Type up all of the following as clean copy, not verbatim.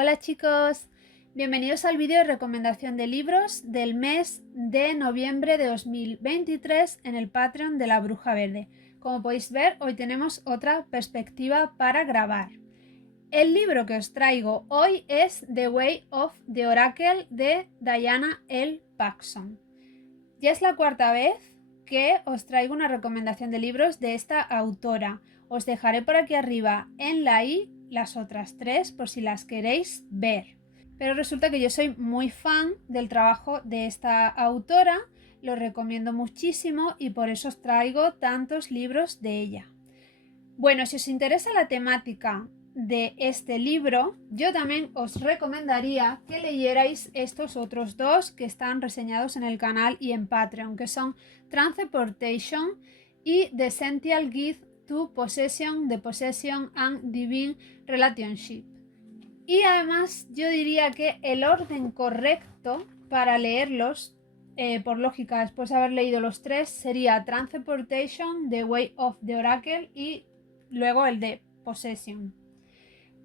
Hola chicos, bienvenidos al vídeo de recomendación de libros del mes de noviembre de 2023 en el Patreon de la Bruja Verde. Como podéis ver, hoy tenemos otra perspectiva para grabar. El libro que os traigo hoy es The Way of the Oracle de Diana L. Paxson. Ya es la cuarta vez que os traigo una recomendación de libros de esta autora. Os dejaré por aquí arriba en la i las otras tres por si las queréis ver. Pero resulta que yo soy muy fan del trabajo de esta autora, lo recomiendo muchísimo y por eso os traigo tantos libros de ella. Bueno, si os interesa la temática de este libro, yo también os recomendaría que leyerais estos otros dos que están reseñados en el canal y en Patreon, que son Transportation y The Essential Guide to Possession, The Possession and Divine Relationship. Y además yo diría que el orden correcto para leerlos, por lógica, después de haber leído los tres, sería Transportation, The Way of the Oracle y luego el de Possession.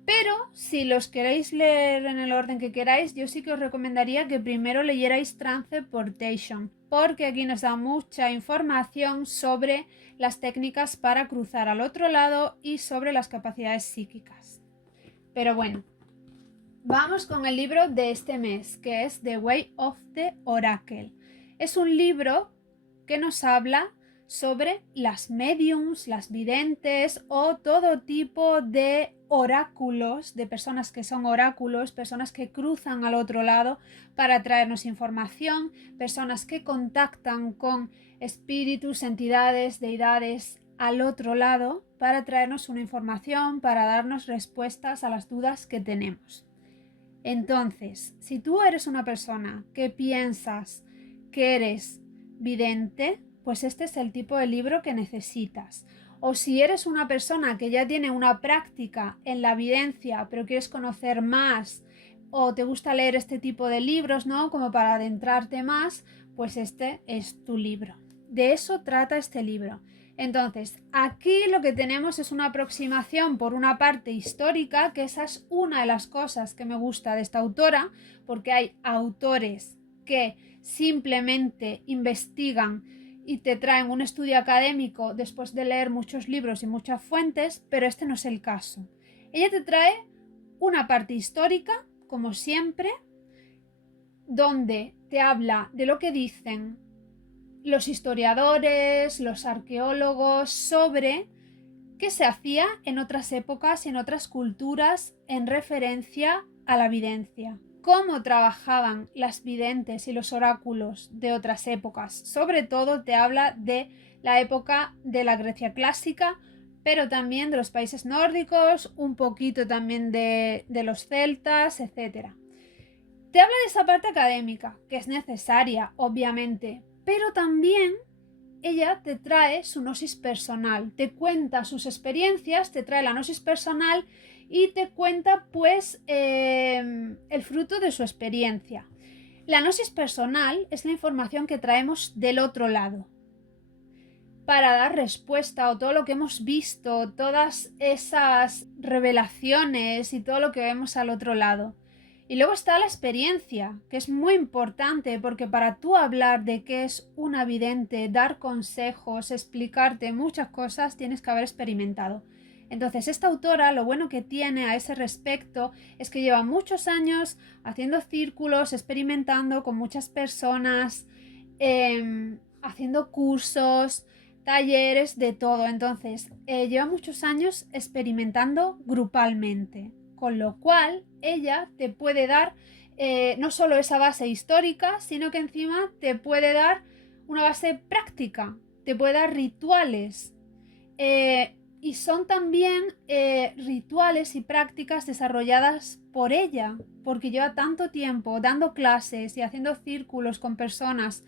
Pero si los queréis leer en el orden que queráis, yo sí que os recomendaría que primero leyerais Transportation, porque aquí nos da mucha información sobre las técnicas para cruzar al otro lado y sobre las capacidades psíquicas. Pero bueno, vamos con el libro de este mes, que es The Way of the Oracle. Es un libro que nos habla sobre las mediums, las videntes o todo tipo de oráculos, de personas que son oráculos, personas que cruzan al otro lado para traernos información, personas que contactan con espíritus, entidades, deidades al otro lado para traernos una información, para darnos respuestas a las dudas que tenemos. Entonces, si tú eres una persona que piensas que eres vidente, pues este es el tipo de libro que necesitas. O si eres una persona que ya tiene una práctica en la videncia, pero quieres conocer más, o te gusta leer este tipo de libros, ¿no? Como para adentrarte más, pues este es tu libro. De eso trata este libro. Entonces, aquí lo que tenemos es una aproximación por una parte histórica, que esa es una de las cosas que me gusta de esta autora, porque hay autores que simplemente investigan y te traen un estudio académico después de leer muchos libros y muchas fuentes, pero este no es el caso. Ella te trae una parte histórica, como siempre, donde te habla de lo que dicen los historiadores, los arqueólogos sobre qué se hacía en otras épocas y en otras culturas en referencia a la videncia. Cómo trabajaban las videntes y los oráculos de otras épocas. Sobre todo te habla de la época de la Grecia clásica, pero también de los países nórdicos, un poquito también de los celtas, etc. Te habla de esa parte académica, que es necesaria, obviamente, pero también ella te trae su gnosis personal, te cuenta sus experiencias, te trae la gnosis personal y te cuenta pues el fruto de su experiencia. La gnosis personal es la información que traemos del otro lado para dar respuesta a todo lo que hemos visto, todas esas revelaciones y todo lo que vemos al otro lado. Y luego está la experiencia, que es muy importante porque para tú hablar de qué es una vidente, dar consejos, explicarte muchas cosas, tienes que haber experimentado. Entonces, esta autora lo bueno que tiene a ese respecto es que lleva muchos años haciendo círculos, experimentando con muchas personas, haciendo cursos, talleres, de todo. Entonces, lleva muchos años experimentando grupalmente, con lo cual ella te puede dar no solo esa base histórica, sino que encima te puede dar una base práctica, te puede dar rituales. Y son también rituales y prácticas desarrolladas por ella, porque lleva tanto tiempo dando clases y haciendo círculos con personas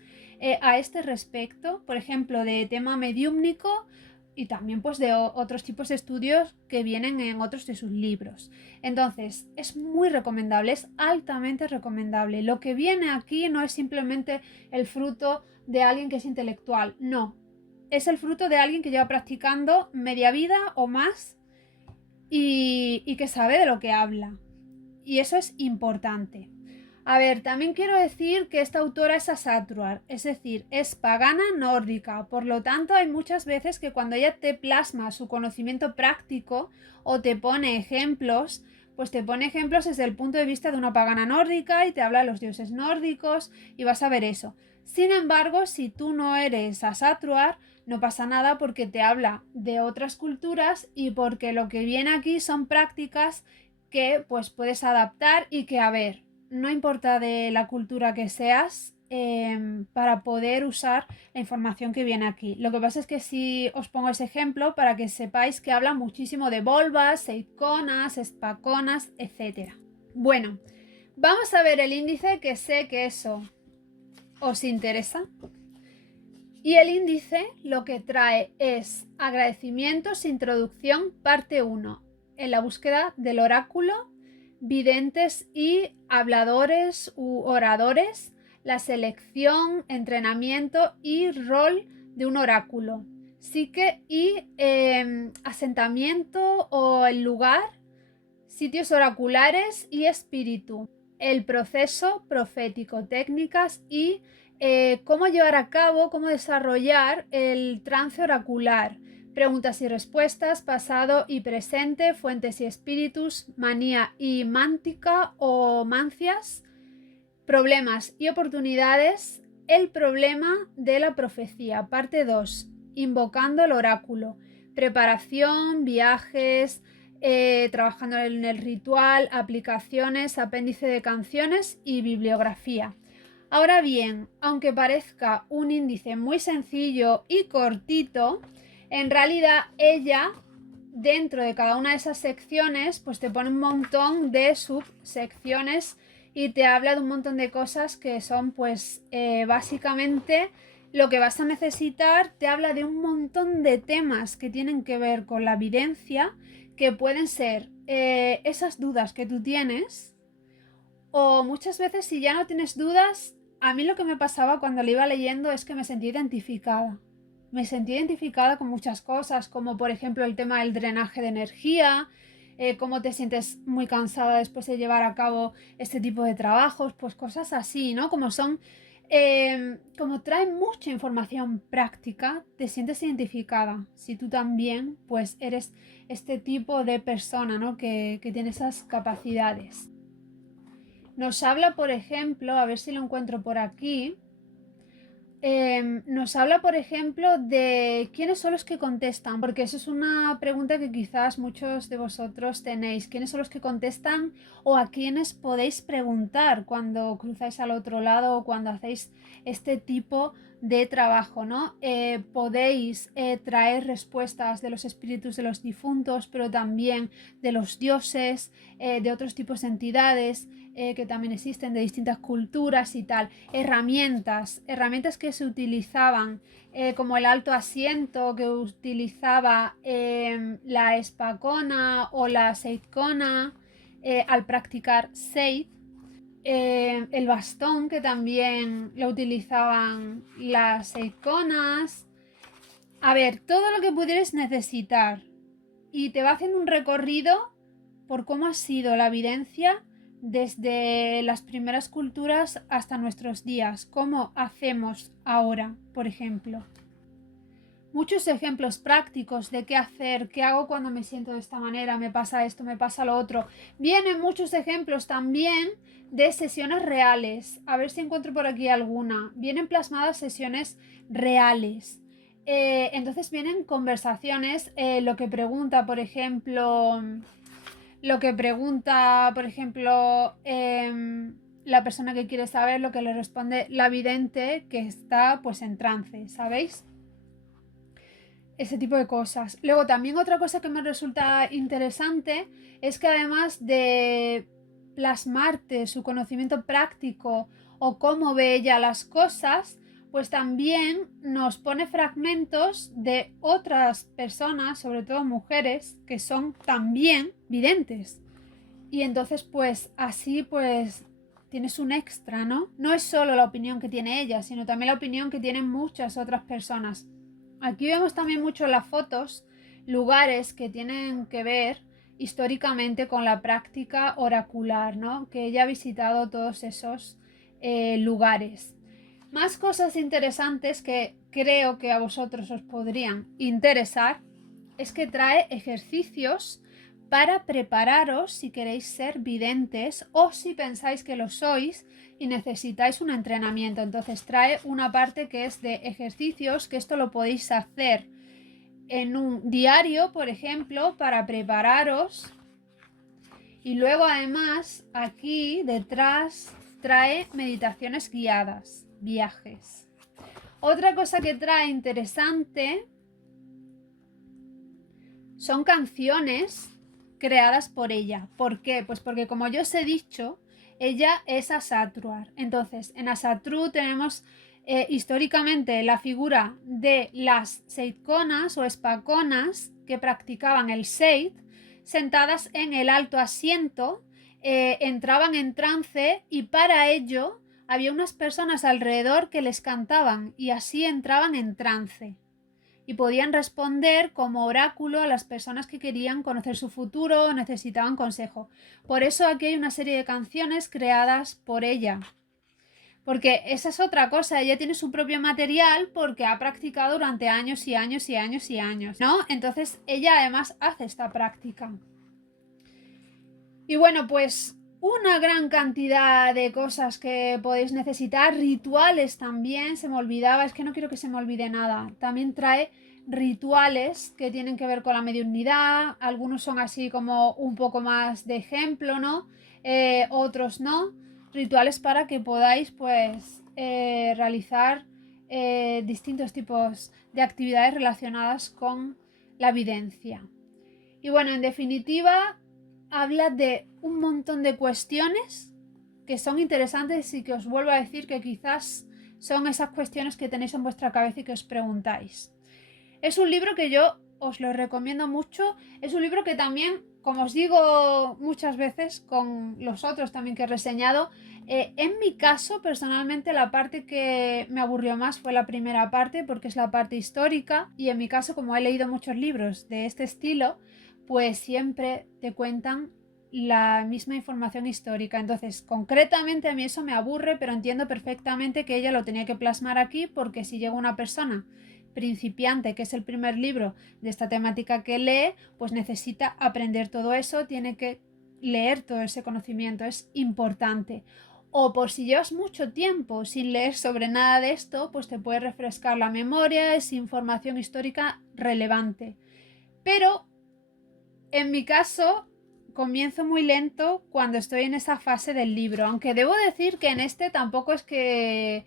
a este respecto, por ejemplo, de tema mediúmnico y también pues de otros tipos de estudios que vienen en otros de sus libros. Entonces, es muy recomendable, es altamente recomendable. Lo que viene aquí no es simplemente el fruto de alguien que es intelectual, no. Es el fruto de alguien que lleva practicando media vida o más y que sabe de lo que habla. y eso es importante. A ver, también quiero decir que esta autora es asatruar, es decir, es pagana nórdica, por lo tanto hay muchas veces que cuando ella te plasma su conocimiento práctico o te pone ejemplos, pues te pone ejemplos desde el punto de vista de una pagana nórdica y te habla de los dioses nórdicos y vas a ver eso. Sin embargo, si tú no eres asatruar, no pasa nada porque te habla de otras culturas y porque lo que viene aquí son prácticas que pues puedes adaptar y que, a ver, no importa de la cultura que seas, para poder usar la información que viene aquí. Lo que pasa es que si os pongo ese ejemplo para que sepáis que habla muchísimo de volvas, seitconas, espaconas, etc. Bueno, vamos a ver el índice, que sé que eso os interesa. Y el índice lo que trae es agradecimientos, introducción, parte 1, en la búsqueda del oráculo, videntes y habladores u oradores, la selección, entrenamiento y rol de un oráculo, psique y asentamiento o el lugar, sitios oraculares y espíritu, el proceso profético, técnicas y cómo llevar a cabo, cómo desarrollar el trance oracular, preguntas y respuestas, pasado y presente, fuentes y espíritus, manía y mántica o mancias, problemas y oportunidades, el problema de la profecía, parte 2, invocando el oráculo, preparación, viajes, trabajando en el ritual, aplicaciones, apéndice de canciones y bibliografía. Ahora bien, aunque parezca un índice muy sencillo y cortito, en realidad ella, dentro de cada una de esas secciones, pues te pone un montón de subsecciones y te habla de un montón de cosas que son pues básicamente lo que vas a necesitar. Te habla de un montón de temas que tienen que ver con la evidencia, que pueden ser esas dudas que tú tienes, o muchas veces si ya no tienes dudas. A mí lo que me pasaba cuando lo iba leyendo es que me sentí identificada. Me sentí identificada con muchas cosas, como por ejemplo el tema del drenaje de energía, cómo te sientes muy cansada después de llevar a cabo este tipo de trabajos, pues cosas así, ¿no? Como son, como traen mucha información práctica, te sientes identificada. Si tú también, pues eres este tipo de persona, ¿no? Que tiene esas capacidades. Nos habla, por ejemplo, a ver si lo encuentro por aquí. Nos habla, por ejemplo, de quiénes son los que contestan, porque eso es una pregunta que quizás muchos de vosotros tenéis. ¿Quiénes son los que contestan o a quiénes podéis preguntar cuando cruzáis al otro lado o cuando hacéis este tipo de trabajo, ¿no? Podéis traer respuestas de los espíritus de los difuntos, pero también de los dioses, de otros tipos de entidades que también existen, de distintas culturas y tal. Herramientas que se utilizaban, como el alto asiento que utilizaba la espacona o la seitcona al practicar seit. El bastón que también lo utilizaban las seitconas. A ver, todo lo que pudierais necesitar. Y te va haciendo un recorrido por cómo ha sido la evidencia desde las primeras culturas hasta nuestros días. ¿Cómo hacemos ahora, por ejemplo? Muchos ejemplos prácticos de qué hacer, qué hago cuando me siento de esta manera, me pasa esto, me pasa lo otro. Vienen muchos ejemplos también de sesiones reales. A ver si encuentro por aquí alguna. Vienen plasmadas sesiones reales. Entonces vienen conversaciones, lo que pregunta, por ejemplo, la persona que quiere saber, lo que le responde la vidente que está pues en trance, ¿sabéis? Ese tipo de cosas. Luego también otra cosa que me resulta interesante es que además de plasmarte su conocimiento práctico o cómo ve ella las cosas, pues también nos pone fragmentos de otras personas, sobre todo mujeres, que son también videntes. Y entonces pues así pues tienes un extra, ¿no? No es solo la opinión que tiene ella, sino también la opinión que tienen muchas otras personas. Aquí vemos también mucho en las fotos lugares que tienen que ver históricamente con la práctica oracular, ¿no? Que ella ha visitado todos esos lugares. Más cosas interesantes que creo que a vosotros os podrían interesar es que trae ejercicios para prepararos si queréis ser videntes o si pensáis que lo sois y necesitáis un entrenamiento. Entonces trae una parte que es de ejercicios, que esto lo podéis hacer en un diario, por ejemplo, para prepararos. Y luego además aquí detrás trae meditaciones guiadas, viajes. Otra cosa que trae interesante son canciones creadas por ella. ¿Por qué? Pues porque, como yo os he dicho, ella es Asatruar. Entonces, en Asatru tenemos históricamente la figura de las seitconas o espaconas que practicaban el seit, sentadas en el alto asiento, entraban en trance y para ello había unas personas alrededor que les cantaban y así entraban en trance. Y podían responder como oráculo a las personas que querían conocer su futuro o necesitaban consejo. Por eso aquí hay una serie de canciones creadas por ella. Porque esa es otra cosa, ella tiene su propio material porque ha practicado durante años y años y años y años, ¿no? Entonces ella además hace esta práctica. Y bueno, pues una gran cantidad de cosas que podéis necesitar, rituales también, se me olvidaba, es que no quiero que se me olvide nada. También trae rituales que tienen que ver con la mediunidad, algunos son así como un poco más de ejemplo, ¿no? Otros no, rituales para que podáis pues realizar distintos tipos de actividades relacionadas con la evidencia. Y bueno, en definitiva, habla de un montón de cuestiones que son interesantes y que os vuelvo a decir que quizás son esas cuestiones que tenéis en vuestra cabeza y que os preguntáis. Es un libro que yo os lo recomiendo mucho. Es un libro que también, como os digo muchas veces con los otros también que he reseñado, en mi caso personalmente la parte que me aburrió más fue la primera parte porque es la parte histórica y en mi caso, como he leído muchos libros de este estilo, pues siempre te cuentan la misma información histórica. Entonces, concretamente a mí eso me aburre, pero entiendo perfectamente que ella lo tenía que plasmar aquí porque si llega una persona principiante, que es el primer libro de esta temática que lee, pues necesita aprender todo eso, tiene que leer todo ese conocimiento, es importante. O por si llevas mucho tiempo sin leer sobre nada de esto, pues te puede refrescar la memoria, es información histórica relevante. Pero en mi caso, comienzo muy lento cuando estoy en esa fase del libro, aunque debo decir que en este tampoco es que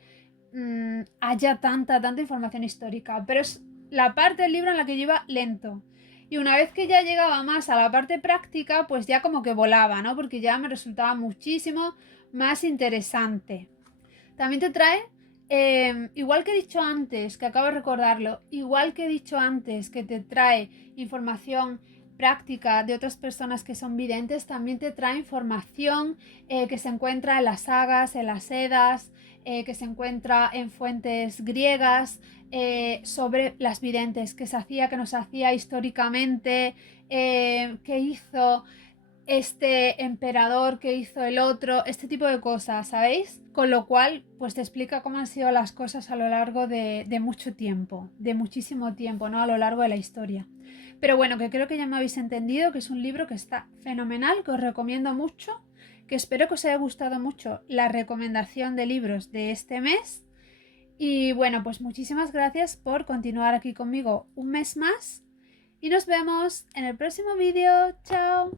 haya tanta información histórica, pero es la parte del libro en la que yo iba lento. Y una vez que ya llegaba más a la parte práctica, pues ya como que volaba, ¿no? Porque ya me resultaba muchísimo más interesante. También te trae, igual que he dicho antes, que acabo de recordarlo, igual que he dicho antes que te trae información práctica de otras personas que son videntes, también te trae información que se encuentra en las sagas, en las Edas, que se encuentra en fuentes griegas sobre las videntes, qué se hacía, qué no se hacía históricamente, qué hizo este emperador, qué hizo el otro, este tipo de cosas, ¿sabéis? Con lo cual, pues te explica cómo han sido las cosas a lo largo de mucho tiempo, de muchísimo tiempo, ¿no? A lo largo de la historia. Pero bueno, que creo que ya me habéis entendido que es un libro que está fenomenal, que os recomiendo mucho, que espero que os haya gustado mucho la recomendación de libros de este mes. Y bueno, pues muchísimas gracias por continuar aquí conmigo un mes más y nos vemos en el próximo vídeo. ¡Chao!